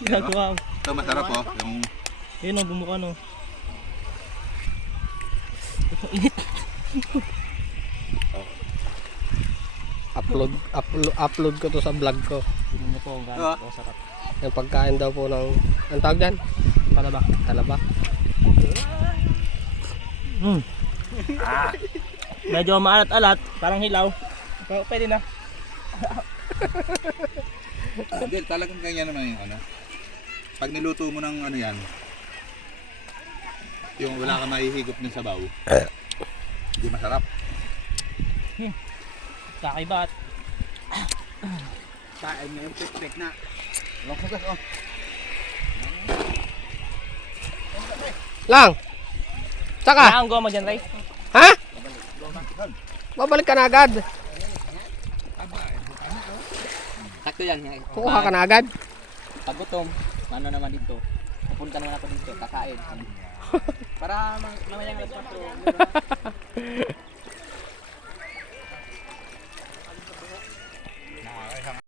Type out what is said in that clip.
Ginagawa ko. Ito masarap oh. Yung Yun o, bumuka no. Init. Upload ko to sa vlog ko. Tignan niyo po kung gaano po sarap. Yung pagkain daw po ng, ang tawag dyan? Palaba. Talaba. Medyo maalat-alat, parang hilaw. Pero pwede na. Hindi, talagang ganyan naman yung ano. Pag niluto mo ng ano yan, yung wala ka mahihigop ng sabaw, hindi masarap. Kakaibat. Kain mo yung pit na. Langkugas oh. Lang! Saka! Kailangan gawa mo dyan, Ray. Ha? Babalik ka na agad. Sakto yan. Kukuha ka na agad. Pag gutom, ano naman dito? Pupunta naman ako dito, kakain. Para mamaya ng alas 4.